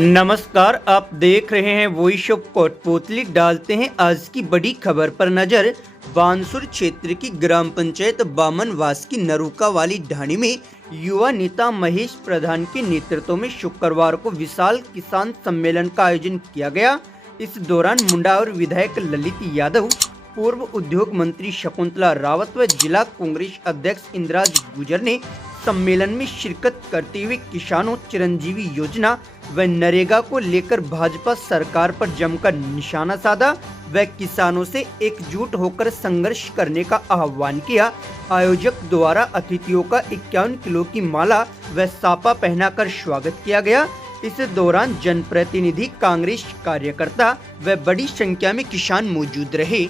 नमस्कार, आप देख रहे हैं वॉइस ऑफ कोटपुतली। डालते हैं आज की बड़ी खबर पर नजर। बानसूर क्षेत्र की ग्राम पंचायत बामनवास की नरूका वाली ढाणी में युवा नेता महेश प्रधान के नेतृत्व में शुक्रवार को विशाल किसान सम्मेलन का आयोजन किया गया। इस दौरान मुंडा और विधायक ललित यादव, पूर्व उद्योग मंत्री शकुंतला रावत व जिला कांग्रेस अध्यक्ष इंद्राज गुर्जर ने सम्मेलन में शिरकत करते हुए किसानों, चिरंजीवी योजना व नरेगा को लेकर भाजपा सरकार पर जमकर निशाना साधा व किसानों से एकजुट होकर संघर्ष करने का आह्वान किया। आयोजक द्वारा अतिथियों का 51 किलो की माला व सापा पहनाकर स्वागत किया गया। इस दौरान जनप्रतिनिधि, कांग्रेस कार्यकर्ता व बड़ी संख्या में किसान मौजूद रहे।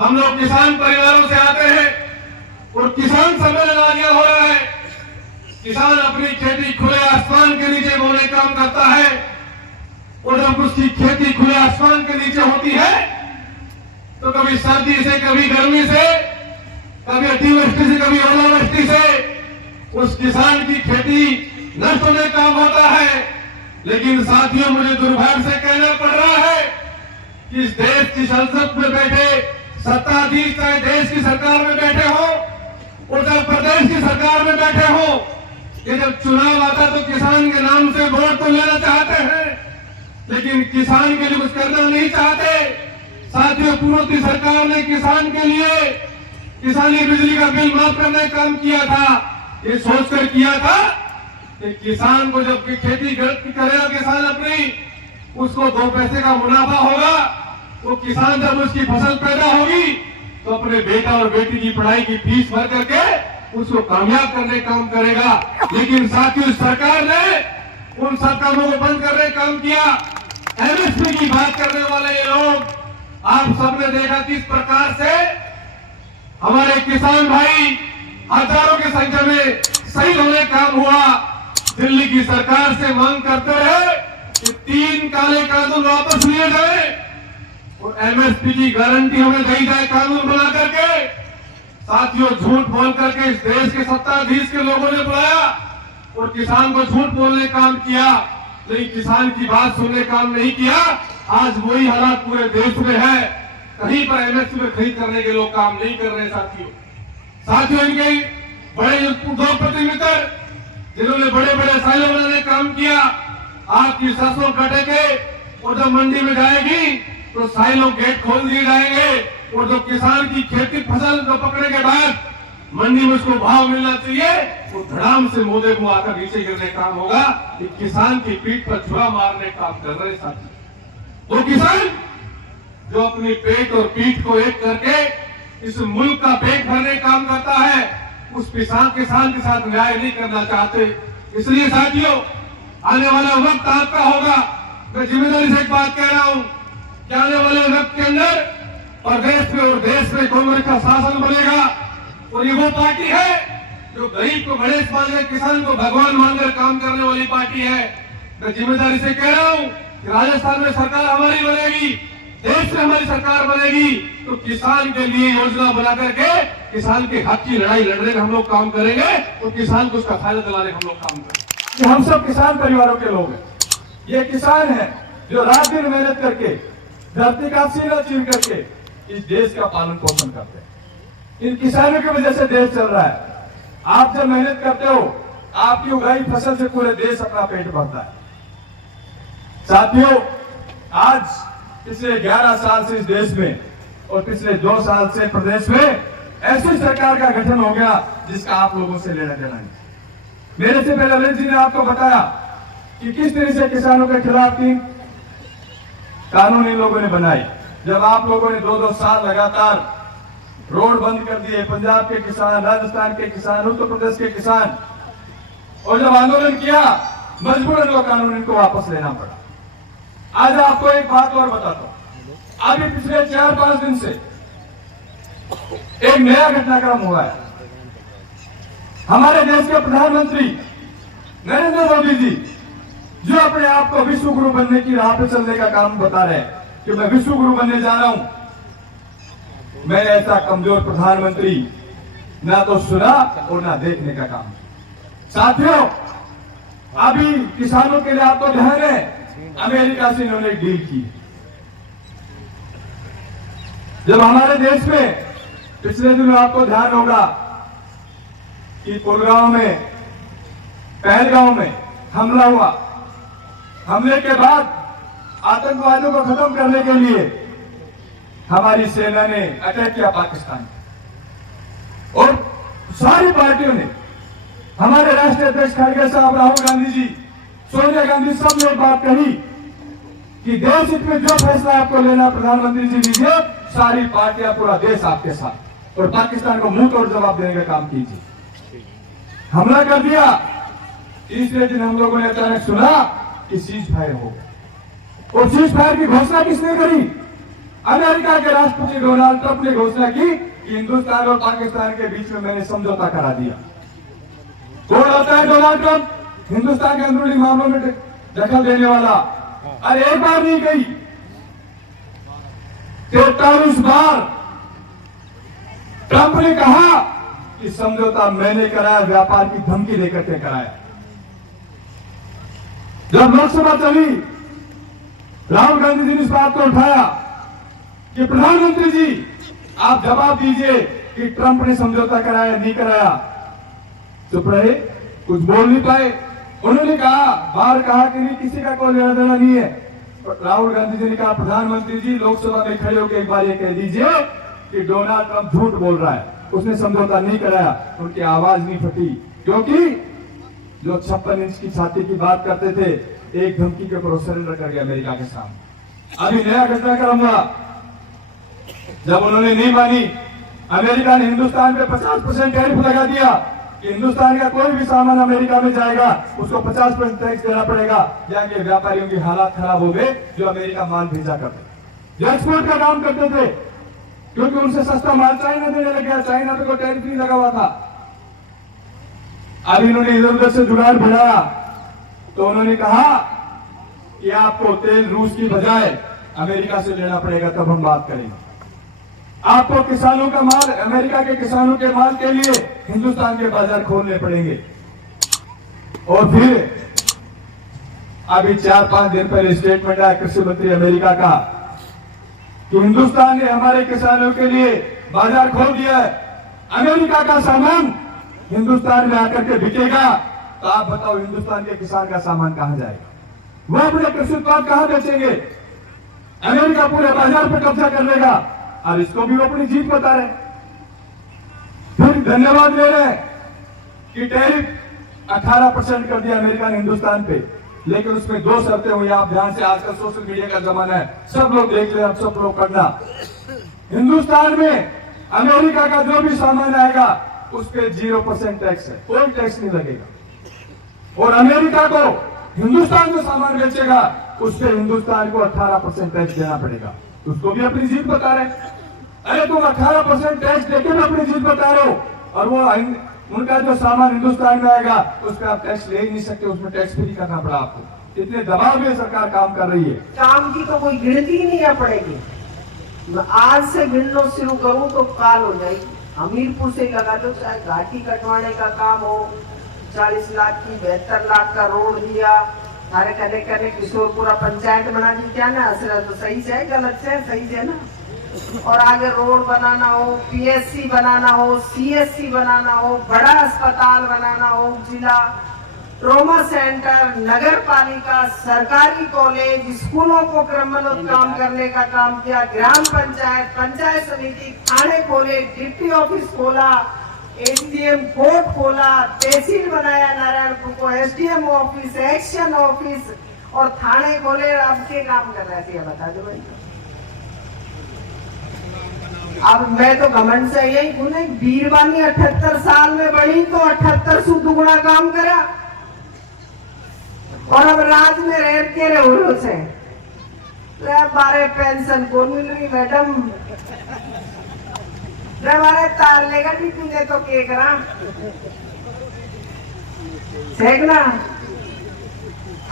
हम लोग किसान परिवारों से आते हैं और किसान सम्मेलन आज हो रहा है। किसान अपनी खेती खुले आसमान के नीचे बोने काम करता है और जब उसकी खेती खुले आसमान के नीचे होती है तो कभी सर्दी से, कभी गर्मी से, कभी अतिवृष्टि से, कभी ओलावृष्टि से उस किसान की खेती नष्ट होने काम होता है। लेकिन साथियों, मुझे दुर्भाग्य से कहना पड़ रहा है कि इस देश की संसद में बैठे सत्ताधीश, चाहे देश की सरकार में बैठे हो और जब प्रदेश की सरकार में बैठे हो, कि जब चुनाव आता तो किसान के नाम से वोट तो लेना चाहते हैं लेकिन किसान के लिए कुछ करना नहीं चाहते। साथियों, पूर्व सरकार ने किसान के लिए किसानी बिजली का बिल माफ करने का काम किया था। ये सोचकर किया था कि किसान को जब खेती करेगा किसान अपनी, उसको 2 पैसे का मुनाफा होगा। वो किसान जब उसकी फसल पैदा होगी तो अपने बेटा और बेटी की पढ़ाई की फीस भर करके उसको कामयाब करने का काम करेगा। लेकिन साथियों, सरकार ने उन सब कामों को बंद करने का काम किया। एमएसपी की बात करने वाले ये लोग, आप सबने देखा किस प्रकार से हमारे किसान भाई हजारों की संख्या में शहीद होने का काम हुआ। दिल्ली की सरकार से मांग करते रहे कि 3 काले कानून वापस लिए जाए और एमएसपी की गारंटी हमें दी जाए कानून बना करके। साथियों, झूठ बोल करके इस देश के सत्ताधीश के लोगों ने बुलाया और किसान को झूठ बोलने का काम किया, लेकिन किसान की बात सुनने का काम नहीं किया। आज वही हालात पूरे देश में है। कहीं पर एमएसपी में खरीद करने के लोग काम नहीं कर रहे। साथियों, इनके बड़े उद्योगपति मित्र जिन्होंने बड़े बड़े साइलो बनाने का काम किया, आपकी सरसों कटेंगे और जब मंडी में जाएगी तो साइलो गेट खोल दिए जाएंगे और जो किसान की खेती फसल को पकड़ने के बाद मंडी में उसको भाव मिलना चाहिए, वो धड़ाम से मोदे को आकर नीचे गिरने का काम होगा। कि किसान की पीठ पर छुरा मारने का काम कर रहे साथी। वो किसान जो अपनी पेट और पीठ को एक करके इस मुल्क का पेट भरने का काम करता है, उस किसान के साथ न्याय नहीं करना चाहते। इसलिए साथियों, आने वाला वक्त आपका होगा। मैं जिम्मेदारी से एक बात कह रहा हूं कि आने वाले वक्त के अंदर प्रदेश में और देश में कांग्रेस का शासन बनेगा और ये वो पार्टी है जो गरीब को गणेश मानकर, किसान को भगवान मानकर काम करने वाली पार्टी है। मैं जिम्मेदारी से कह रहा हूं कि राजस्थान में सरकार हमारी बनेगी, देश में हमारी सरकार बनेगी तो किसान के लिए योजना बना करके किसान के हक की लड़ाई लड़ने में हम लोग काम करेंगे और किसान को उसका फायदा दिलाने हम लोग काम करेंगे। हम सब किसान परिवारों के लोग हैं। ये किसान है जो रात दिन मेहनत करके, धरती का सीना चीर करके इस देश का पालन पोषण करते हैं। इन किसानों की वजह से देश चल रहा है। आप जब मेहनत करते हो, आपकी उगाई फसल से पूरे देश अपना पेट भरता है। साथियों, आज पिछले 11 साल से इस देश में और पिछले 2 साल से प्रदेश में ऐसी सरकार का गठन हो गया जिसका आप लोगों से लेना देना नहीं। मेरे से पहले ललित जी ने आपको बताया कि किस तरह से किसानों के खिलाफ 3 कानून इन लोगों ने बनाई। जब आप लोगों ने 2-2 साल लगातार रोड बंद कर दिए, पंजाब के किसान, राजस्थान के किसान, उत्तर प्रदेश के किसान, और जब आंदोलन किया, मजबूरन वो कानून इनको वापस लेना पड़ा। आज आपको एक बात और बताता हूं। अभी पिछले 4-5 दिन से एक नया घटनाक्रम हुआ है। हमारे देश के प्रधानमंत्री नरेंद्र मोदी जी, जो अपने आप को विश्व गुरु बनने की राह पे चलने का काम बता रहे हैं कि मैं विश्व गुरु बनने जा रहा हूं, मैंने ऐसा कमजोर प्रधानमंत्री ना तो सुना और ना देखने का काम। साथियों, अभी किसानों के लिए आपको ध्यान है, अमेरिका से इन्होंने एक डील की। जब हमारे देश में पिछले दिनों आपको ध्यान होगा कि कुलगांव में, पहलगांव में हमला हुआ, हमले के बाद आतंकवादियों को खत्म करने के लिए हमारी सेना ने अटैक किया पाकिस्तान, और सारी पार्टियों ने, हमारे राष्ट्रीय अध्यक्ष खड़गे साहब, राहुल गांधी जी, सोनिया गांधी, सब ने एक बात कही कि देश हित में जो फैसला आपको लेना प्रधानमंत्री जी लीजिए, सारी पार्टियां, पूरा देश आपके साथ, और पाकिस्तान को मुंह तोड़ जवाब देने का काम कीजिए। हमला कर दिया। तीसरे दिन हम लोगों ने अचानक सुना कि सीज फायर हो गया, और सीज फायर की घोषणा किसने करी? अमेरिका के राष्ट्रपति डोनाल्ड ट्रंप ने घोषणा की कि हिंदुस्तान और पाकिस्तान के बीच में मैंने समझौता करा दिया। कौन होता है डोनाल्ड ट्रंप? हिंदुस्तान के अंदरूनी मामलों में दखल देने वाला। अरे एक बार नहीं गई, 43 बार ट्रंप ने कहा कि समझौता मैंने कराया, व्यापार की धमकी लेकर के कराया। जब लोकसभा चली, राहुल गांधी जी ने इस बात को उठाया कि प्रधानमंत्री जी आप जवाब दीजिए कि ट्रंप ने समझौता कराया नहीं कराया। चुप रहे, कुछ बोल नहीं पाए। उन्होंने कहा, बाहर कहा कि नहीं, किसी का कोई लेना देना नहीं है। राहुल गांधी जी ने कहा, प्रधानमंत्री जी लोकसभा में खड़े होकर एक बार ये कह दीजिए कि डोनाल्ड ट्रंप झूठ बोल रहा है, उसने समझौता नहीं कराया। उनकी आवाज नहीं फटी, क्योंकि जो 56 इंच की छाती की बात करते थे, एक धमकी के ऊपर सरेंडर कर गया अमेरिका के सामने। अभी नया घटनाक्रम हुआ, जब उन्होंने नहीं मानी, अमेरिका ने हिंदुस्तान पे 50% टैरिफ लगा दिया कि हिंदुस्तान का कोई भी सामान अमेरिका में जाएगा उसको 50% टैक्स देना पड़ेगा। जाके व्यापारियों की हालात खराब हो गए, जो अमेरिका माल भेजा करते, जो एक्सपोर्ट का काम करते थे, क्योंकि उनसे सस्ता माल चाइना देने लग गया। चाइना पे कोई टैरिफ नहीं लगा हुआ था। अब इन्होंने इधर उधर से जुगाड़ बढ़ाया, तो उन्होंने कहा कि आपको तेल रूस की बजाय अमेरिका से लेना पड़ेगा, तब हम बात करेंगे। आपको किसानों का माल, अमेरिका के किसानों के माल के लिए हिंदुस्तान के बाजार खोलने पड़ेंगे। और फिर अभी 4-5 दिन पहले स्टेटमेंट आया कृषि मंत्री अमेरिका का कि हिंदुस्तान ने हमारे किसानों के लिए बाजार खोल दिया है, अमेरिका का सामान हिंदुस्तान में आकर के बिकेगा। तो आप बताओ, हिंदुस्तान के किसान का सामान कहां जाएगा? वो अपने कृषि उत्पाद कहां बेचेंगे? अमेरिका पूरे बाजार पर कब्जा कर लेगा। और इसको भी वो अपनी जीत बता रहे। फिर धन्यवाद ले रहे हैं कि टैरिफ 18% कर दिया अमेरिका ने हिंदुस्तान पे, लेकिन उसमें 2 शर्तें हुई। आप ध्यान से, आजकल सोशल मीडिया का जमाना है, सब लोग देख ले, अब सब लोग करना। हिंदुस्तान में अमेरिका का जो भी सामान आएगा उस पर 0% टैक्स है, कोई टैक्स नहीं लगेगा। और अमेरिका को हिंदुस्तान जो सामान बेचेगा उस पर हिंदुस्तान को 18% टैक्स देना पड़ेगा। उसको भी अपनी जीत बता रहे। अरे तुम 18% टैक्स देके भी अपनी जीत बता रहे हो, और वो उनका जो सामान हिंदुस्तान में आएगा उस पर आप टैक्स ले ही नहीं सकते, उसमें टैक्स फ्री करना पड़ा आपको। इतने दबाव में सरकार काम कर रही है। काम की तो कोई गिनती ही नहीं पड़ेगी। मैं आज से गिनना शुरू करूं तो काल हो जाएगी। हमीरपुर से लगा लो, चाहे घाटी कटवाने का काम हो, 40 लाख की 72 लाख का रोड दिया, सारे कने किशोरपुरा पंचायत बना दी। क्या ना असर तो सही से, गलत से सही से ना। और आगे रोड बनाना हो, पीएससी बनाना हो, सीएससी बनाना हो, बड़ा अस्पताल बनाना हो, जिला ट्रॉमा सेंटर, नगर पालिका, सरकारी कॉलेज, स्कूलों को क्रमबद्ध काम करने का काम किया, ग्राम पंचायत, पंचायत समिति, थाने खोले, डिप्टी ऑफिस खोला, एसडीएम कोर्ट खोला, तहसील बनाया नारायणपुर को, एसडीएम ऑफिस, एक्शन ऑफिस और थाने खोले। अब के काम कर रहे थे बता दो भाई। अब मैं तो घमंड से यही बोले, बीरबानी 78 साल में बढ़ी तो 78 सु दुगुना काम करा, और अब राज में रह के रहो से बारे पेंशन कौन मिल रही मैडम, हमारे तार लेगा नहीं तुझे तो के करा ना।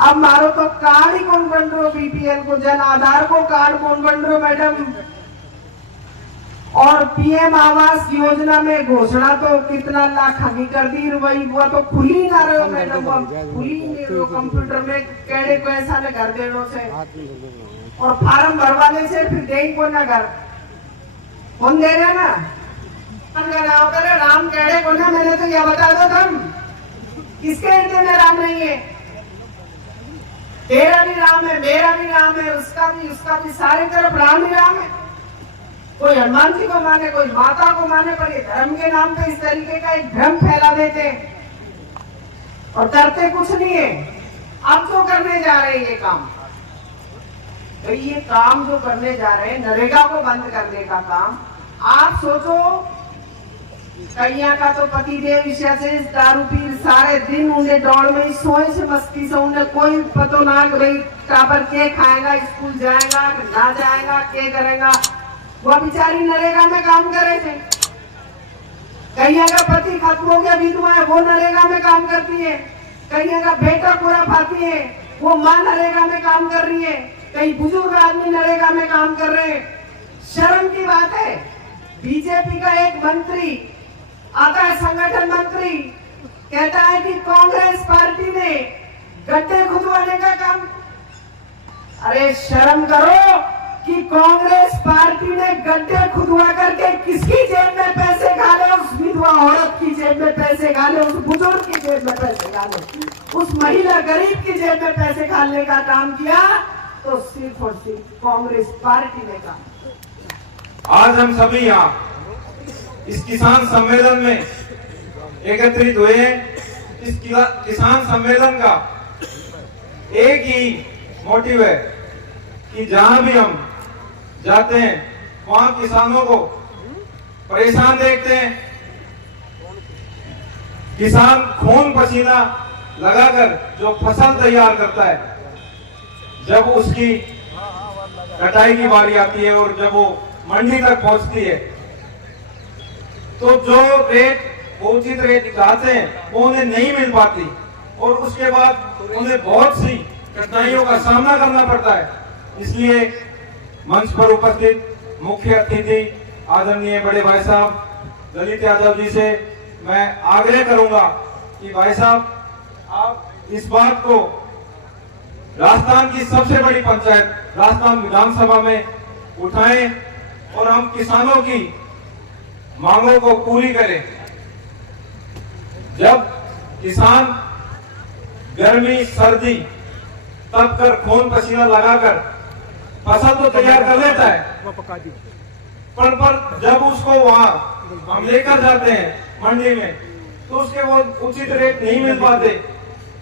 अब मारो तो कार्ड ही कौन बन रहे हो, बीपीएल को, जन आधार को कार्ड कौन बन रहे हो मैडम। और पीएम आवास योजना में घोषणा तो कितना लाख हमी कर दी, वही वो तो खुली ना रहे मैडम, वो खुली नहीं रहे कंप्यूटर में केड़े पैसा ने घर देने से और फार्म भरवाने से फिर देंगे को ना घर कौन दे रहे ना नाम करे राम केड़े को ना, मैंने तो यह बता दो तुम किसके हृदय में राम नहीं है? तेरा भी राम है, मेरा भी राम है, उसका भी सारी तरफ राम ही राम है। कोई हनुमान जी को माने, कोई माता को माने, पर ये धर्म के नाम पे इस तरीके का एक भ्रम फैला देते और करते कुछ नहीं है। अब तो करने जा रहे हैं ये काम, तो ये काम जो करने जा रहे हैं नरेगा को बंद करने का काम। आप सोचो कईया का तो पतिदेव ईशा से दारू पी सारे दिन उन्हें दौड़ में सोए से मस्ती से उन्हें कोई पतो ना भाई टापर के खाएगा, स्कूल जाएगा ना जाएगा, के करेगा। वो बेचारी नरेगा में काम करे थे। कईया का पति खत्म हो गया, विधवा है, वो नरेगा में काम करती है। कईया का बेटा पूरा पाती है, वो माँ नरेगा में काम कर रही है। कई बुजुर्ग आदमी नरेगा में काम कर रहे हैं। शर्म की बात है, बीजेपी का एक मंत्री आता है, संगठन मंत्री, कहता है कि कांग्रेस पार्टी ने गड्ढे खुदवाने का काम। अरे शर्म करो कि कांग्रेस पार्टी ने गड्ढे खुदवा करके किसकी जेब में पैसे खा ले? उस विधवा औरत की जेब में पैसे खा ले, उस बुजुर्ग की जेब में पैसे खा ले, उस महिला गरीब की जेब में पैसे खाने का काम किया तो सिर्फ और सिर्फ कांग्रेस पार्टी ने काम। आज हम सभी यहाँ इस किसान सम्मेलन में एकत्रित हुए हैं। इस किसान सम्मेलन का एक ही मोटिव है कि जहां भी हम जाते हैं वहां किसानों को परेशान देखते हैं। किसान खून पसीना लगाकर जो फसल तैयार करता है, जब उसकी कटाई की बारी आती है और जब वो मंडी तक पहुंचती है तो जो रेट उचित रेट चाहते हैं वो उन्हें नहीं मिल पाती और उसके बाद उन्हें बहुत सी कठिनाइयों का सामना करना पड़ता है। इसलिए मंच पर उपस्थित मुख्य अतिथि आदरणीय बड़े भाई साहब ललित यादव जी से मैं आग्रह करूंगा कि भाई साहब आप इस बात को राजस्थान की सबसे बड़ी पंचायत राजस्थान विधानसभा में उठाएं और हम किसानों की मांगों को पूरी करें। जब किसान गर्मी सर्दी तप कर खून पसीना लगाकर फसल तो तैयार कर लेता है, पर जब उसको वहां हम लेकर जाते हैं मंडी में तो उसके वो उचित रेट नहीं मिल पाते।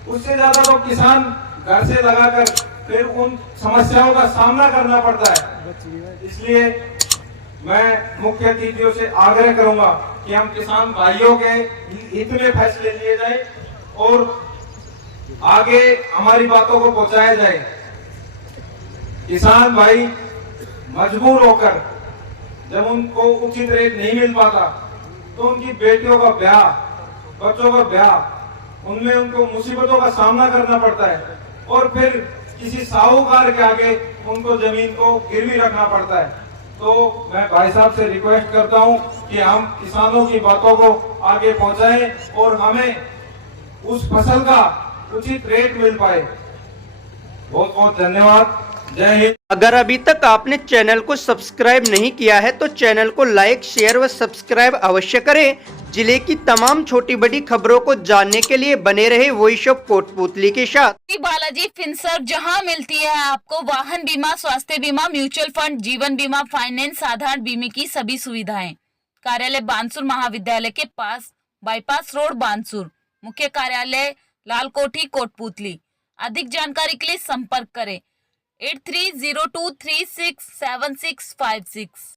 उससे ज्यादा तो किसान घर से लगाकर फिर उन समस्याओं का सामना करना पड़ता है। इसलिए मैं मुख्य अतिथियों से आग्रह करूंगा कि हम किसान भाइयों के हित में फैसले लिए जाए और आगे हमारी बातों को पहुंचाया जाए। किसान भाई मजबूर होकर जब उनको उचित रेट नहीं मिल पाता तो उनकी बेटियों का ब्याह, बच्चों का ब्याह, उनमें उनको मुसीबतों का सामना करना पड़ता है और फिर किसी साहूकार के आगे उनको जमीन को गिरवी रखना पड़ता है। तो मैं भाई साहब से रिक्वेस्ट करता हूं कि हम किसानों की बातों को आगे पहुंचाएं और हमें उस फसल का उचित रेट मिल पाए। बहुत बहुत धन्यवाद। जय हिंद। अगर अभी तक आपने चैनल को सब्सक्राइब नहीं किया है तो चैनल को लाइक, शेयर व सब्सक्राइब अवश्य करें। जिले की तमाम छोटी बड़ी खबरों को जानने के लिए बने रहे वॉइस ऑफ कोटपुतली के साथ। बालाजी फिनसर्व, जहां मिलती है आपको वाहन बीमा, स्वास्थ्य बीमा, म्यूचुअल फंड, जीवन बीमा, फाइनेंस, साधारण बीमे की सभी सुविधाएं। कार्यालय बानसूर महाविद्यालय के पास, बाईपास रोड बानसूर। मुख्य कार्यालय लालकोठी कोटपुतली। अधिक जानकारी के लिए संपर्क करें 8302367656।